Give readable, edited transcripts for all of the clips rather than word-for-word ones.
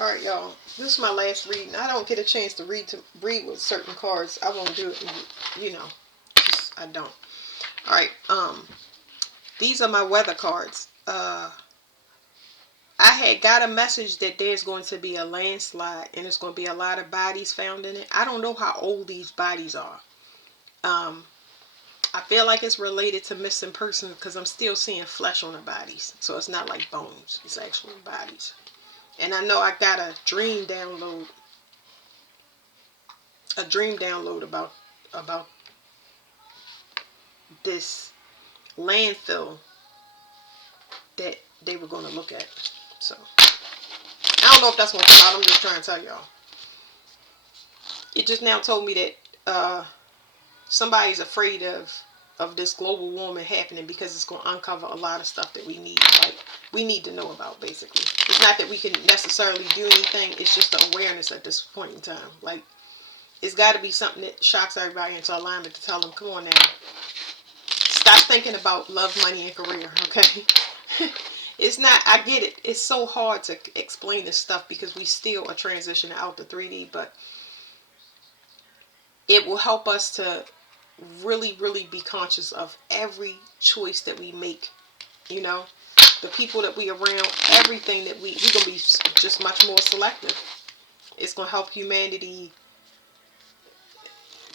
Alright, y'all. This is my last reading. I don't get a chance to read with certain cards. I won't do it. You know, I don't. Alright, these are my weather cards. I had got a message that there's going to be a landslide and there's going to be a lot of bodies found in it. I don't know how old these bodies are. I feel like it's related to missing persons because I'm still seeing flesh on the bodies. So it's not like bones. It's actual bodies. And I know I got a dream download. About this landfill that they were going to look at. So I don't know if that's going to come out. I'm just trying to tell y'all. It just now told me that somebody's afraid of this global warming happening because it's going to uncover a lot of stuff that we need to know about. Basically, it's not that we can necessarily do anything. It's just the awareness at this point in time. Like, it's got to be something that shocks everybody into alignment to tell them, come on now, stop thinking about love, money, and career. Okay. It's not, I get it. It's so hard to explain this stuff because we still are transitioning out to 3D, but it will help us to really, really be conscious of every choice that we make. You know, the people that we around, everything that we're going to be just much more selective. It's going to help humanity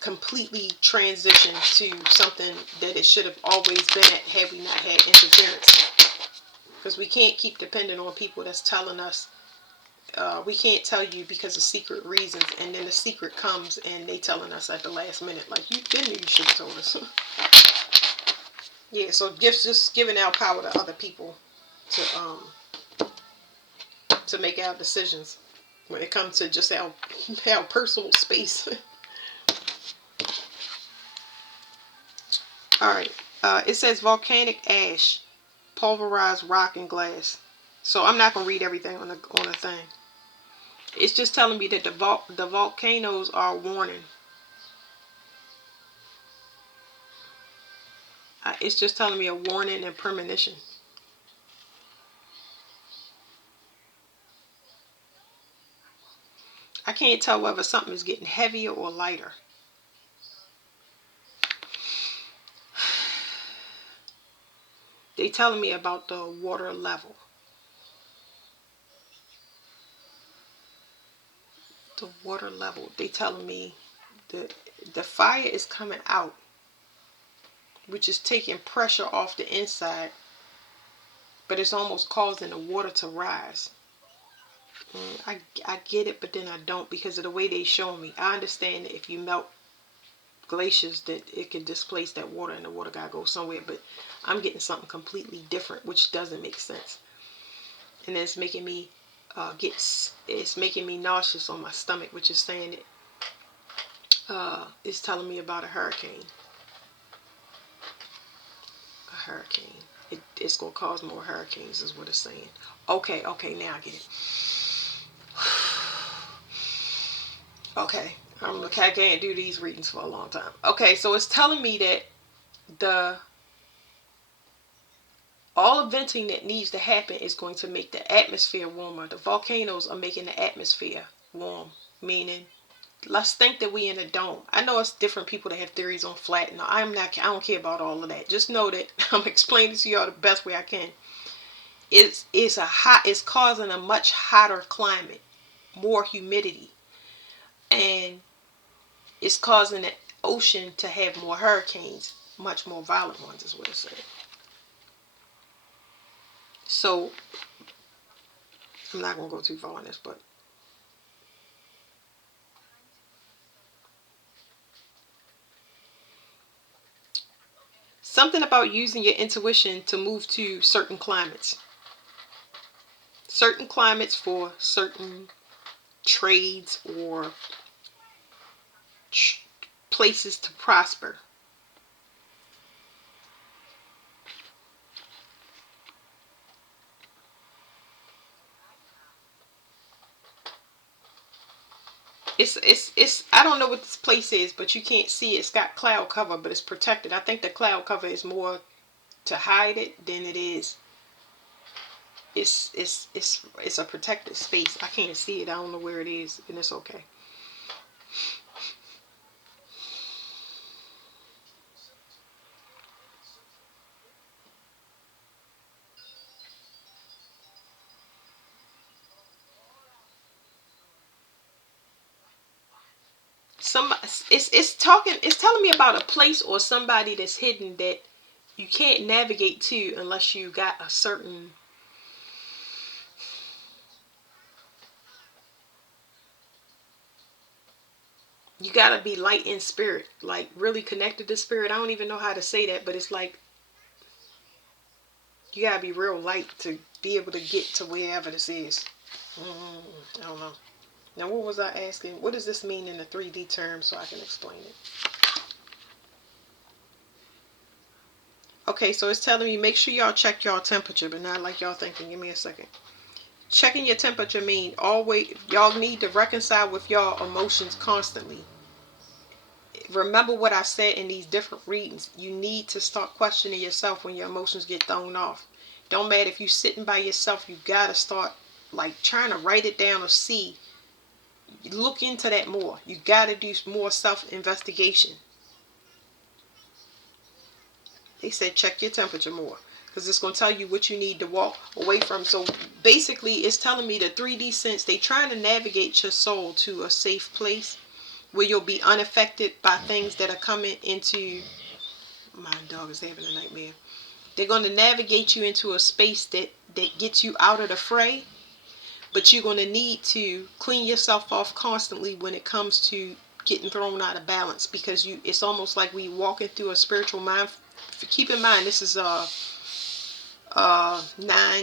completely transition to something that it should have always been at had we not had interference. Because we can't keep depending on people that's telling us, we can't tell you because of secret reasons, and then the secret comes and they telling us at the last minute, like, you didn't know, you should have told us. Yeah, so just giving our power to other people to make our decisions when it comes to just our personal space. Alright, it says volcanic ash, pulverized rock and glass. So I'm not going to read everything on the thing. It's just telling me that the volcanoes are a warning. It's just telling me a warning and premonition. I can't tell whether something is getting heavier or lighter. They telling me about the water level. The water level. They telling me the fire is coming out, which is taking pressure off the inside, but it's almost causing the water to rise. I get it, but then I don't, because of the way they show me. I understand that if you melt glaciers that it can displace that water and the water gotta go somewhere, but I'm getting something completely different, which doesn't make sense. And it's making me it's making me nauseous on my stomach, which is saying that it's telling me about a hurricane. A hurricane. It's gonna cause more hurricanes is what it's saying. Okay, now I get it. Okay, I can't do these readings for a long time. Okay, so it's telling me that all venting that needs to happen is going to make the atmosphere warmer. The volcanoes are making the atmosphere warm, meaning, let's think that we in a dome. I know it's different people that have theories on flat, and I don't care about all of that. Just know that I'm explaining to y'all the best way I can. It's causing a much hotter climate, more humidity, and it's causing the ocean to have more hurricanes, much more violent ones is what it said. So I'm not going to go too far on this, but something about using your intuition to move to certain climates. Certain climates for certain trades or places to prosper. It's I don't know what this place is, but you can't see it. It's got cloud cover, but it's protected. I think the cloud cover is more to hide it than it is it's a protected space. I can't see it. I don't know where it is, and it's okay. It's telling me about a place or somebody that's hidden that you can't navigate to unless you got a certain, you gotta be light in spirit, like really connected to spirit. I don't even know how to say that, but it's like you gotta be real light to be able to get to wherever this is. I don't know. Now, what was I asking? What does this mean in the 3D term so I can explain it? Okay, so it's telling me make sure y'all check y'all temperature, but not like y'all thinking. Give me a second. Checking your temperature mean always y'all need to reconcile with y'all emotions constantly. Remember what I said in these different readings. You need to start questioning yourself when your emotions get thrown off. Don't matter if you're sitting by yourself, you gotta start like trying to write it down or see. Look into that more. You gotta do more self-investigation. They said check your temperature more because it's going to tell you what you need to walk away from. So basically it's telling me the 3D sense, they trying to navigate your soul to a safe place where you'll be unaffected by things that are coming into, my dog is having a nightmare. They're going to navigate you into a space that gets you out of the fray, but you're going to need to clean yourself off constantly when it comes to getting thrown out of balance, because it's almost like we walking through a spiritual mind. Keep in mind, this is 9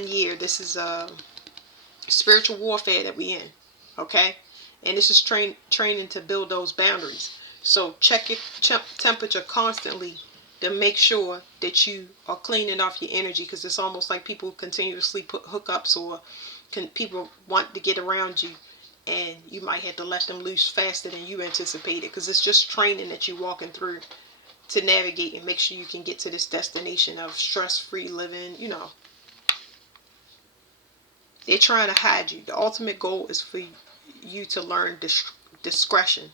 year. This is spiritual warfare that we in. Okay, and this is training to build those boundaries. So check your temperature constantly to make sure that you are cleaning off your energy, because it's almost like people continuously put hookups, or people want to get around you, and you might have to let them loose faster than you anticipated, because it's just training that you're walking through to navigate and make sure you can get to this destination of stress-free living. They're trying to hide you. The ultimate goal is for you to learn discretion.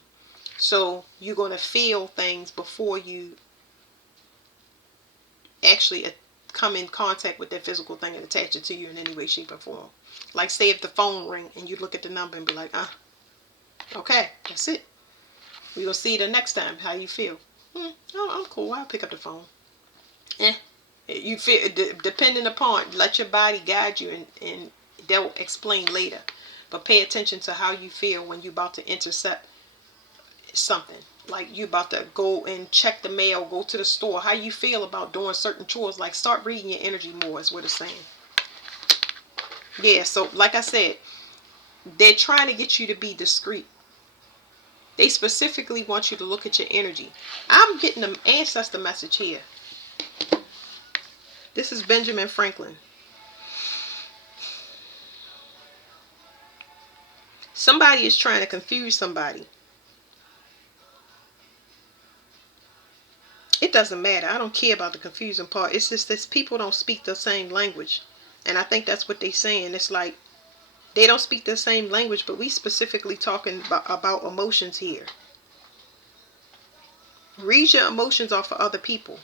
So you're going to feel things before you actually come in contact with that physical thing and attach it to you in any way, shape, or form. Like say if the phone ring and you look at the number and be like, okay, that's it. We're going to see you the next time. How you feel? I'm cool. I'll pick up the phone. You feel, depending upon, let your body guide you, and they'll explain later. But pay attention to how you feel when you're about to intercept something. Like you about to go and check the mail, go to the store. How you feel about doing certain chores. Like start reading your energy more is what it's saying. Yeah, so like I said, they're trying to get you to be discreet. They specifically want you to look at your energy. I'm getting an ancestor message here. This is Benjamin Franklin. Somebody is trying to confuse somebody. It doesn't matter. I don't care about the confusing part. It's just that people don't speak the same language. And I think that's what they're saying. It's like they don't speak the same language, but we specifically talking about emotions here. Read your emotions off of other people.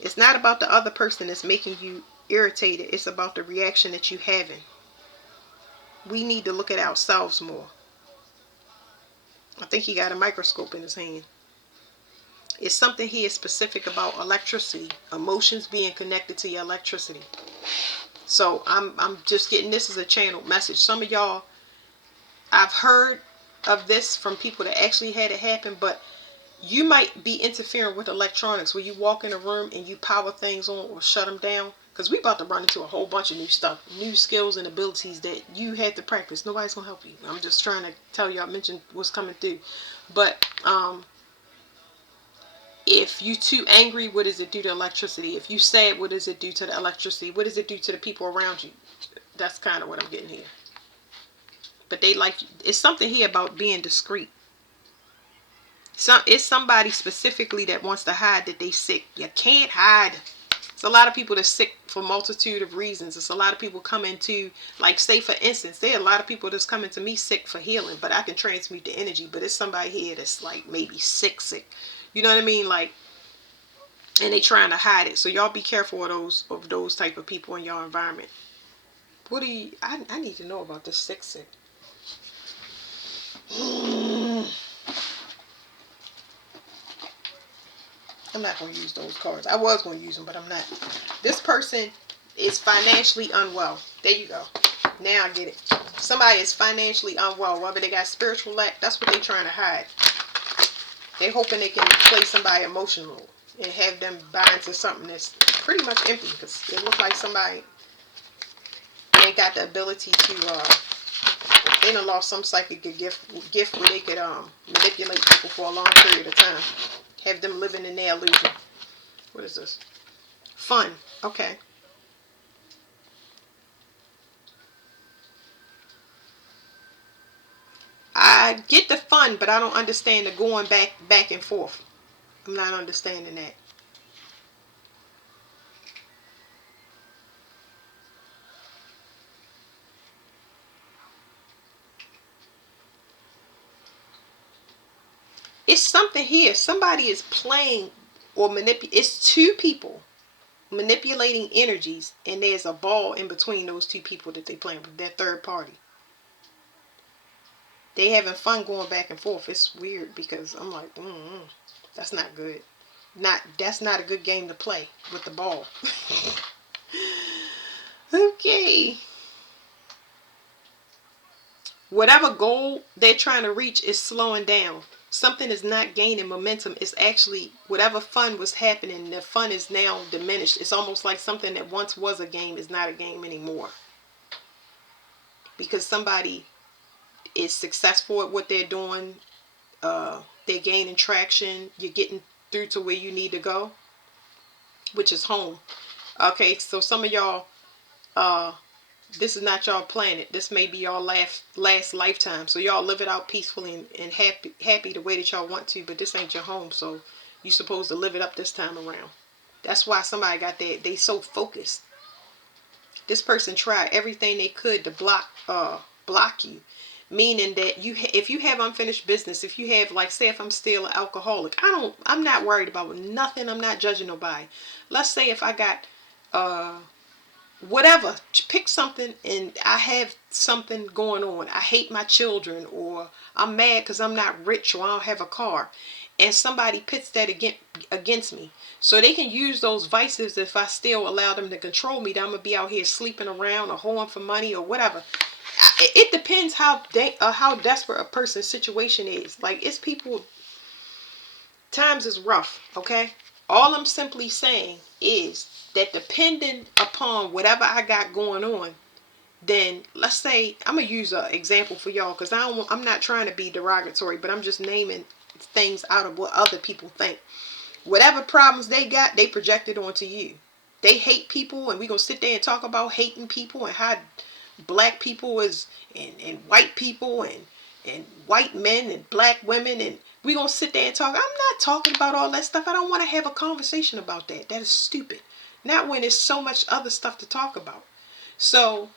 It's not about the other person that's making you irritated. It's about the reaction that you having. We need to look at ourselves more. I think he got a microscope in his hand. It's something here specific about electricity. Emotions being connected to your electricity. So I'm just getting this as a channeled message. Some of y'all, I've heard of this from people that actually had it happen, but you might be interfering with electronics where you walk in a room and you power things on or shut them down. Because we about to run into a whole bunch of new stuff, new skills and abilities that you had to practice. Nobody's going to help you. I'm just trying to tell you, I mentioned what's coming through. But if you too angry, what does it do to electricity? If you sad, what does it do to the electricity? What does it do to the people around you? That's kind of what I'm getting here. But it's something here about being discreet. It's somebody specifically that wants to hide that they sick. You can't hide. It's a lot of people that's sick for multitude of reasons. It's a lot of people coming to, like, say for instance, there are a lot of people that's coming to me sick for healing, but I can transmute the energy. But it's somebody here that's like maybe sick. You know what I mean? Like, and they trying to hide it. So y'all be careful of those type of people in your environment. What do you? I need to know about this sick. I'm not going to use those cards. I was going to use them, but I'm not. This person is financially unwell. There you go. Now I get it. Somebody is financially unwell. Whether they got spiritual lack, that's what they're trying to hide. They're hoping they can play somebody emotional and have them buy into something that's pretty much empty, because it looks like somebody ain't got the ability to, they done lost some psychic gift where they could manipulate people for a long period of time. Have them living in their illusion. What is this? Fun. Okay. I get the fun, but I don't understand the going back and forth. I'm not understanding that. It's something here. Somebody is playing or manipulating. It's two people manipulating energies, and there's a ball in between those two people that they playing with. Their third party. They having fun going back and forth. It's weird because I'm like, that's not good. That's not a good game to play with the ball. Okay. Whatever goal they're trying to reach is slowing down. Something is not gaining momentum. It's actually, whatever fun was happening, the fun is now diminished. It's almost like something that once was a game is not a game anymore. Because somebody is successful at what they're doing. They're gaining traction. You're getting through to where you need to go, which is home. Okay, so some of y'all, this is not y'all planet. This may be y'all last lifetime. So y'all live it out peacefully and happy the way that y'all want to. But this ain't your home, so you're supposed to live it up this time around. That's why somebody got that. They so focused. This person tried everything they could to block you. Meaning that if you have unfinished business, if you have, like, say if I'm still an alcoholic, I'm not worried about nothing. I'm not judging nobody. Let's say if I got whatever, pick something, and I have something going on. I hate my children, or I'm mad because I'm not rich, or I don't have a car, and somebody pits that against me. So they can use those vices. If I still allow them to control me, then I'm going to be out here sleeping around or hoeing for money or whatever. It depends how desperate a person's situation is. Like, it's people, times is rough, okay? All I'm simply saying is that depending upon whatever I got going on, then let's say, I'm going to use an example for y'all, because I'm not trying to be derogatory, but I'm just naming things out of what other people think. Whatever problems they got, they projected onto you. They hate people, and we're going to sit there and talk about hating people and how black people is, and white people, and white men and black women, and we're going to sit there and talk. I'm not talking about all that stuff. I don't want to have a conversation about that. That is stupid. Not when there's so much other stuff to talk about. So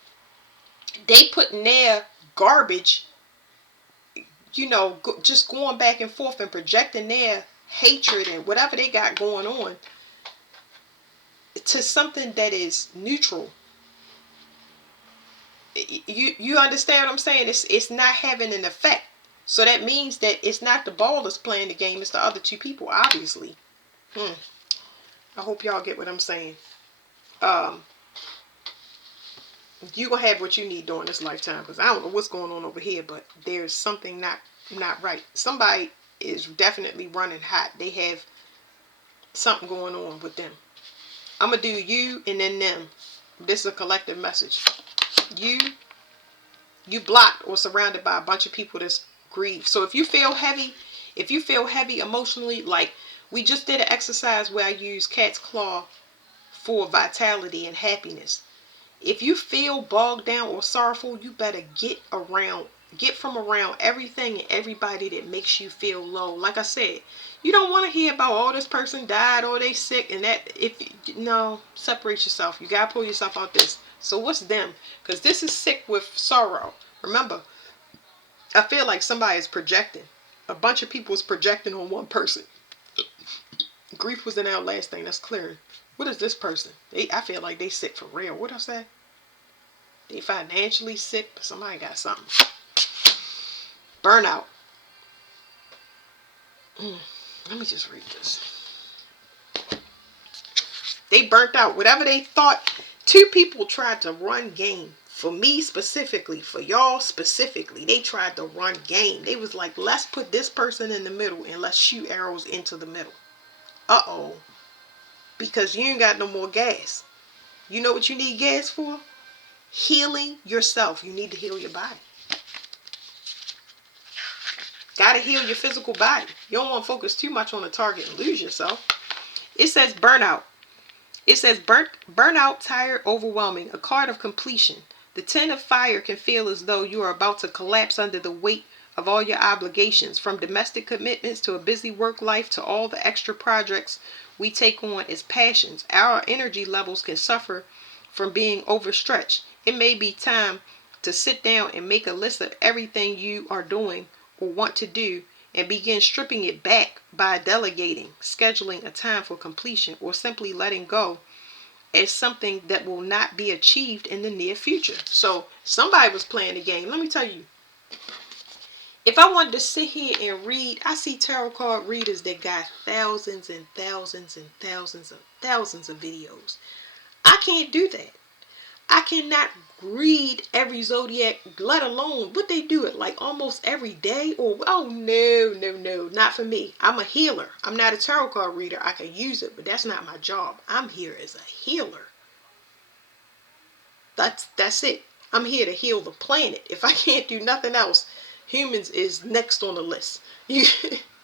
they putting their garbage, just going back and forth and projecting their hatred and whatever they got going on to something that is neutral. You understand what I'm saying? It's not having an effect. So that means that it's not the ball that's playing the game. It's the other two people, obviously. I hope y'all get what I'm saying. You gonna have what you need during this lifetime, because I don't know what's going on over here, but there's something not right. Somebody is definitely running hot. They have something going on with them. I'm gonna do you and then them. This is a collective message. You blocked or surrounded by a bunch of people that's grieved. So if you feel heavy emotionally, like we just did an exercise where I used cat's claw for vitality and happiness. If you feel bogged down or sorrowful, you better get around Get from around everything and everybody that makes you feel low. Like I said, you don't want to hear about, oh, this person died or they sick and that. No, separate yourself. You gotta pull yourself out this. So what's them? Because this is sick with sorrow. Remember, I feel like somebody is projecting. A bunch of people is projecting on one person. Grief was in our last thing. That's clearing. What is this person? I feel like they sick for real. What I say? They financially sick, but somebody got something. Burnout. Let me just read this. They burnt out. Whatever they thought. Two people tried to run game. For me specifically, for y'all specifically, they tried to run game. They was like, let's put this person in the middle and let's shoot arrows into the middle. Uh-oh. Because you ain't got no more gas. You know what you need gas for? Healing yourself. You need to heal your body. Got to heal your physical body. You don't want to focus too much on the target and lose yourself. It says burnout. It says burnout, tired, overwhelming. A card of completion. The 10 of fire can feel as though you are about to collapse under the weight of all your obligations, from domestic commitments to a busy work life to all the extra projects we take on as passions. Our energy levels can suffer from being overstretched. It may be time to sit down and make a list of everything you are doing or want to do and begin stripping it back by delegating, scheduling a time for completion, or simply letting go as something that will not be achieved in the near future. So somebody was playing the game. Let me tell you, if I wanted to sit here and read, I see tarot card readers that got thousands and thousands and thousands of videos. I can't do that. I cannot read every zodiac, let alone what they do it like almost every day. Or, oh, no, not for me. I'm a healer. I'm not a tarot card reader. I can use it, but that's not my job. I'm here as a healer. That's it. I'm here to heal the planet. If I can't do nothing else, humans is next on the list.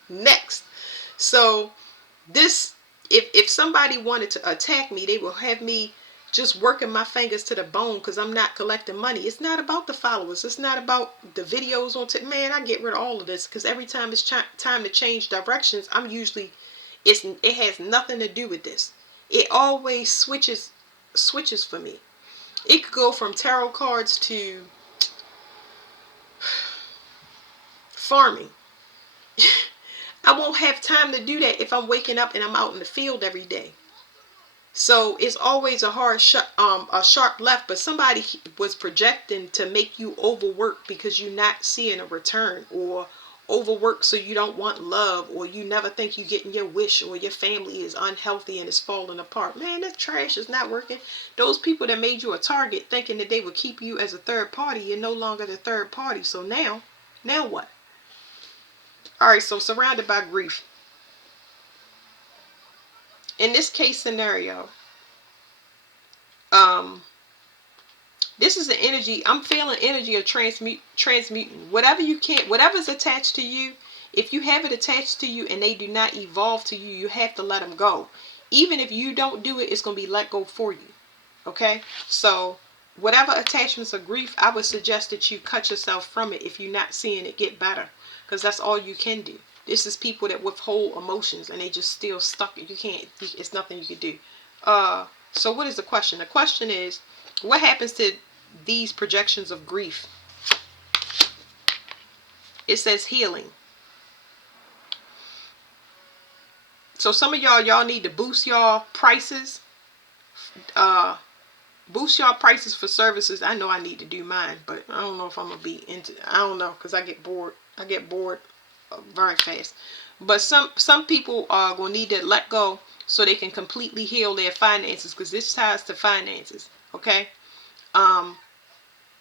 Next. So this, if somebody wanted to attack me, they will have me just working my fingers to the bone because I'm not collecting money. It's not about the followers. It's not about the videos on TikTok. Man, I get rid of all of this because every time it's time to change directions, I'm usually, it has nothing to do with this. It always switches for me. It could go from tarot cards to farming. I won't have time to do that if I'm waking up and I'm out in the field every day. So it's always a sharp left, but somebody was projecting to make you overwork because you're not seeing a return, or overwork so you don't want love, or you never think you're getting your wish, or your family is unhealthy and it's falling apart. Man, that trash is not working. Those people that made you a target thinking that they would keep you as a third party, you're no longer the third party. So now what? All right, so surrounded by grief. In this case scenario, this is the energy. I'm feeling energy of transmuting. Whatever you can't, whatever's attached to you, if you have it attached to you and they do not evolve to you, you have to let them go. Even if you don't do it, it's going to be let go for you. Okay? So whatever attachments of grief, I would suggest that you cut yourself from it if you're not seeing it get better. Because that's all you can do. This is people that withhold emotions and they just still stuck. You can't, it's nothing you can do. So what is the question? The question is, what happens to these projections of grief? It says healing. So some of y'all need to boost y'all prices. Boost y'all prices for services. I know I need to do mine, but I don't know if I'm gonna be into. I don't know, because I get bored. I get bored very fast. But some people are gonna need to let go so they can completely heal their finances, because this ties to finances. Okay.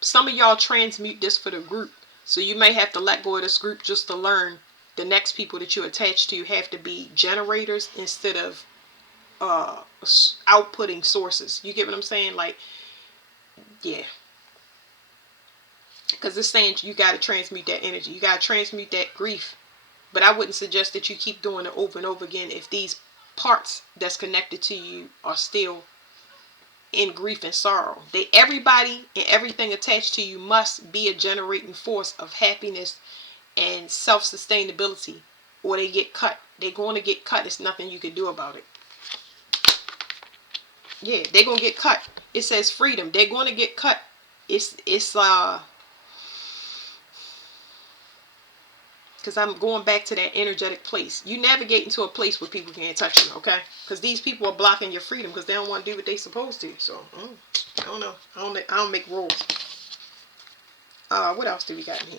Some of y'all transmute this for the group, so you may have to let go of this group just to learn the next people that you attach to have to be generators instead of outputting sources. You get what I'm saying? Like, yeah, because it's saying you got to transmute that energy, you got to transmute that grief. But I wouldn't suggest that you keep doing it over and over again if these parts that's connected to you are still in grief and sorrow. Everybody and everything attached to you must be a generating force of happiness and self-sustainability, or they get cut. They're going to get cut. There's nothing you can do about it. Yeah, they're going to get cut. It says freedom. They're going to get cut. It's because I'm going back to that energetic place. You navigate into a place where people can't touch you, okay? Because these people are blocking your freedom because they don't want to do what they're supposed to. So, I don't know. I don't make rules. What else do we got in here?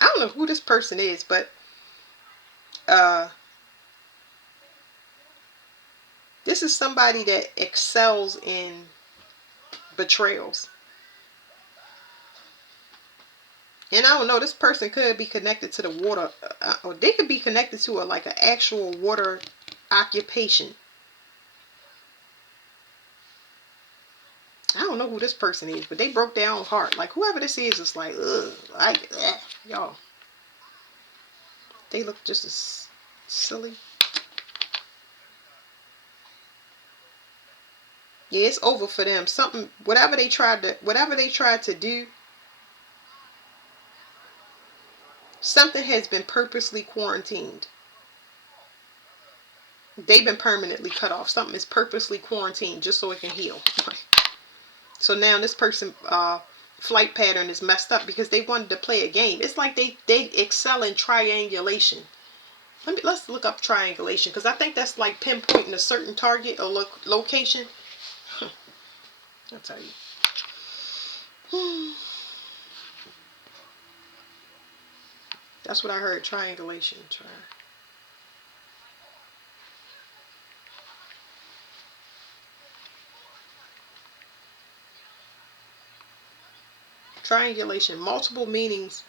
I don't know who this person is, but this is somebody that excels in betrayals. And I don't know, this person could be connected to the water, or they could be connected to like an actual water occupation. I don't know who this person is, but they broke their own heart. Like, whoever this is like, ugh, y'all. They look just as silly. Yeah, it's over for them. Whatever they tried to do, something has been purposely quarantined. They've been permanently cut off. Something is purposely quarantined just so it can heal. So now this person flight pattern is messed up because they wanted to play a game. It's like they excel in triangulation. Let's look up triangulation, because I think that's like pinpointing a certain target or location. I'll tell you. That's what I heard. Triangulation. Triangulation. Multiple meanings.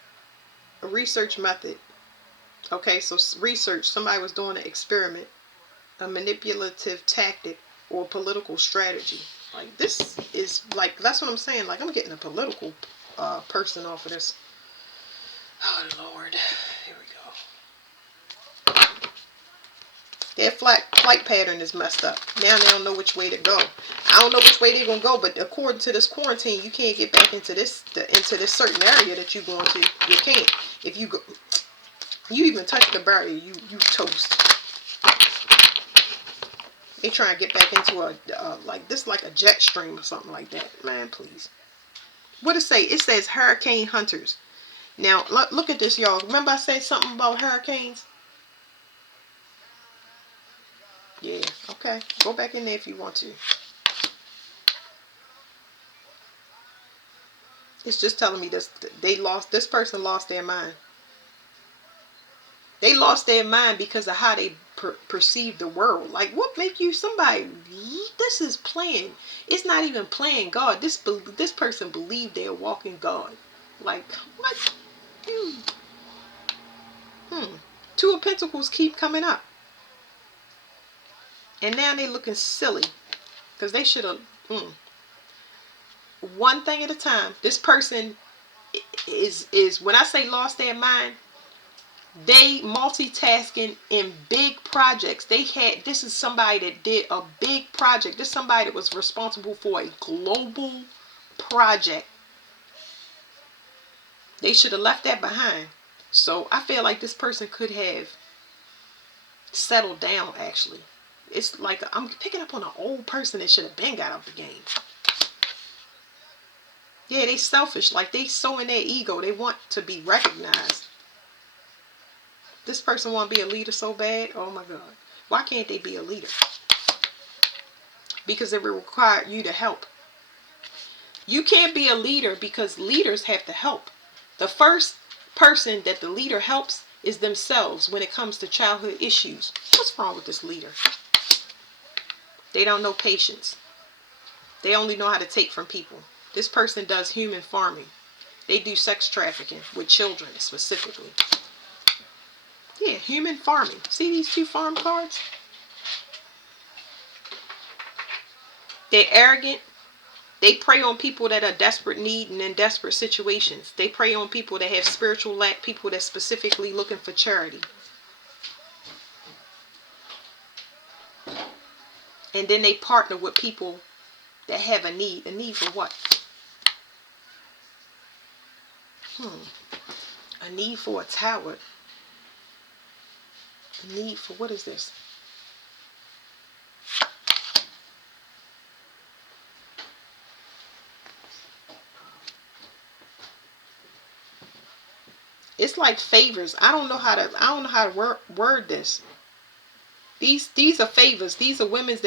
A research method. Okay, so research. Somebody was doing an experiment. A manipulative tactic or political strategy. Like, this is like, that's what I'm saying. Like, I'm getting a political person off of this. Oh, Lord. Here we go. Their flight pattern is messed up. Now they don't know which way to go. I don't know which way they're going to go, but according to this quarantine, you can't get back into this certain area that you're going to. You can't. If you go, you even touch the barrier, you toast. They try and get back into like a jet stream or something like that. Man, please. What it say? It says hurricane hunters. Now, look at this, y'all. Remember I said something about hurricanes? Yeah, okay. Go back in there if you want to. It's just telling me this. This person lost their mind. They lost their mind because of how they perceive the world. Like, what make you somebody? This is playing. It's not even playing God. This person believed they're walking God. Like, what? Two of Pentacles keep coming up. And now they looking silly. Because they should have... One thing at a time. This person is when I say lost their mind, they multitasking in big projects. This is somebody that did a big project. This is somebody that was responsible for a global project. They should have left that behind. So I feel like this person could have settled down, actually. It's like I'm picking up on an old person that should have been got out the game. Yeah, they selfish. Like, they so in their ego. They want to be recognized. This person want to be a leader so bad. Oh my God. Why can't they be a leader? Because it will require you to help. You can't be a leader because leaders have to help. The first person that the leader helps is themselves when it comes to childhood issues. What's wrong with this leader? They don't know patience. They only know how to take from people. This person does human farming. They do sex trafficking with children specifically. Yeah, human farming. See these two farm cards? They're arrogant. They prey on people that are desperate need and in desperate situations. They prey on people that have spiritual lack, people that specifically looking for charity. And then they partner with people that have a need. A need for what? A need for a tower. A need for, what is this? It's like favors. I don't know how to word this. These are favors. These are women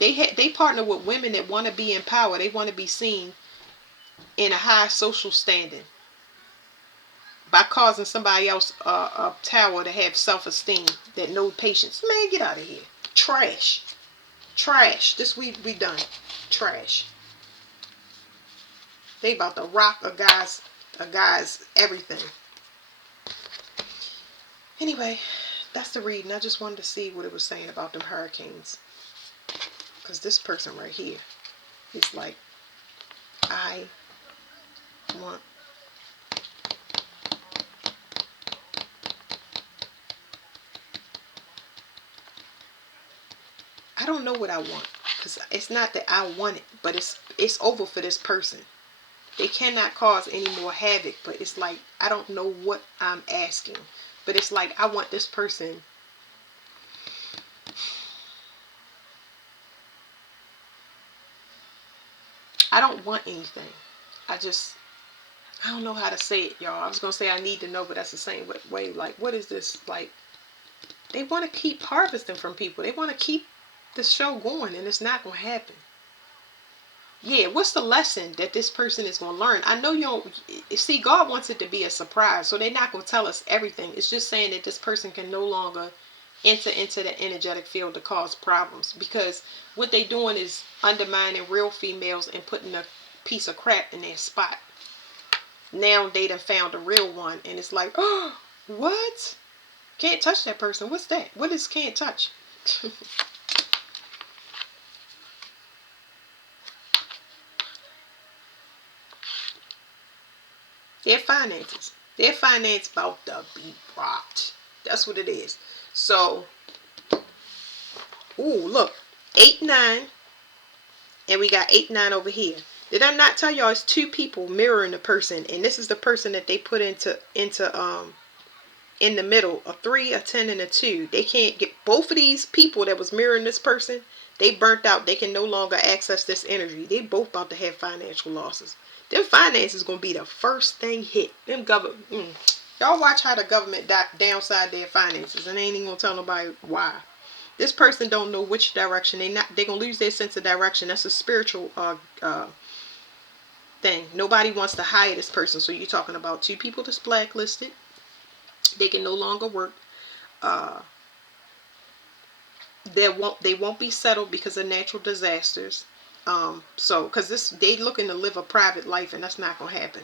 they partner with women that want to be in power. They want to be seen in a high social standing by causing somebody else a tower to have self-esteem, that no patience. Man, get out of here. Trash. Trash. This we done. Trash. They about to rock a guy's everything. Anyway, that's the reading. I just wanted to see what it was saying about them hurricanes. Because this person right here is like, I want I don't know what I want, because it's not that I want it, but it's over for this person. They cannot cause any more havoc, but it's like I don't know what I'm asking, but it's like I want this person. I don't want anything. I don't know how to say it, y'all. I was gonna say I need to know, but that's the same way. Like, what is this? Like, they want to keep harvesting from people. They want to keep the show going, and it's not gonna happen. Yeah, what's the lesson that this person is going to learn? I know you don't see, God wants it to be a surprise, so they're not going to tell us everything. It's just saying that this person can no longer enter into the energetic field to cause problems, because what they doing is undermining real females and putting a piece of crap in their spot. Now they done found a real one, and it's like, oh, what? Can't touch that person. What's that? What is can't touch? Their finances. Their finance about to be rocked. That's what it is. So, ooh, look. 8, 9. And we got 8, 9 over here. Did I not tell y'all it's two people mirroring the person? And this is the person that they put into in the middle. A 3, a 10, and a 2. They can't get both of these people that was mirroring this person. They burnt out. They can no longer access this energy. They both about to have financial losses. Them finances gonna be the first thing hit. Them government. Y'all watch how the government downside their finances, and they ain't even gonna tell nobody why. This person don't know which direction they gonna lose their sense of direction. That's a spiritual thing. Nobody wants to hire this person. So you're talking about two people that's blacklisted. They can no longer work. They won't be settled because of natural disasters. So because they looking to live a private life, and that's not gonna happen.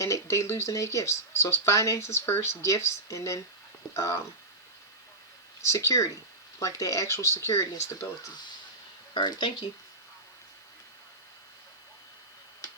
And they losing their gifts. So it's finances first, gifts, and then security, like their actual security and stability. All right, thank you.